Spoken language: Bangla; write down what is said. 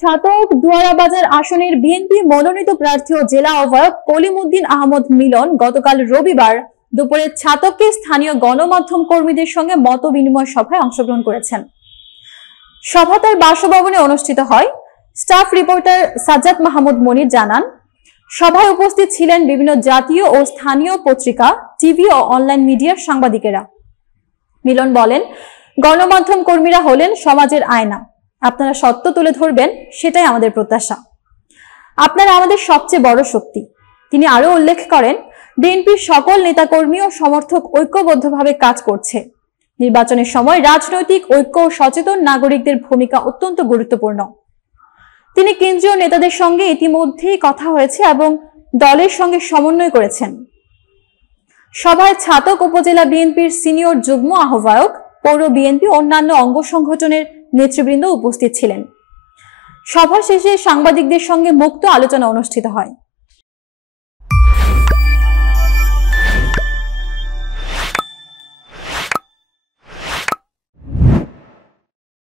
ছাতক দুয়ারাবাজার আসনের বিএনপি মনোনীত প্রার্থী ও জেলা আহ্বায়ক কলিমুদ্দিন আহমদ মিলন গতকাল রবিবার দুপুরে ছাতকে স্থানীয় গণমাধ্যম কর্মীদের সঙ্গে মত বিনিময় সভায় অংশগ্রহণ করেছেন। সভা তার বাসভবনে অনুষ্ঠিত হয়। স্টাফ রিপোর্টার সাজ্জাদ মাহমুদ মনির জানান, সভায় উপস্থিত ছিলেন বিভিন্ন জাতীয় ও স্থানীয় পত্রিকা, টিভি ও অনলাইন মিডিয়ার সাংবাদিকেরা। মিলন বলেন, গণমাধ্যম কর্মীরা হলেন সমাজের আয়না। আপনারা সত্য তুলে ধরবেন, সেটাই আমাদের প্রত্যাশা। আপনারা আমাদের সবচেয়ে বড় শক্তি। তিনি আরো উল্লেখ করেন, বিএনপির সকল নেতাকর্মী ও সমর্থক ঐক্যবদ্ধভাবে কাজ করছে। নির্বাচনের সময় রাজনৈতিক ঐক্য ও সচেতন নাগরিকদের ভূমিকা অত্যন্ত গুরুত্বপূর্ণ। তিনি কেন্দ্রীয় নেতাদের সঙ্গে ইতিমধ্যেই কথা হয়েছে এবং দলের সঙ্গে সমন্বয় করেছেন। সভায় ছাতক উপজেলা বিএনপির সিনিয়র যুগ্ম আহ্বায়ক, পৌর বিএনপি অন্যান্য অঙ্গ সংগঠনের নেতৃবৃন্দ উপস্থিত ছিলেন। সভা শেষে সাংবাদিকদের সঙ্গে মুক্ত আলোচনা অনুষ্ঠিত হয়।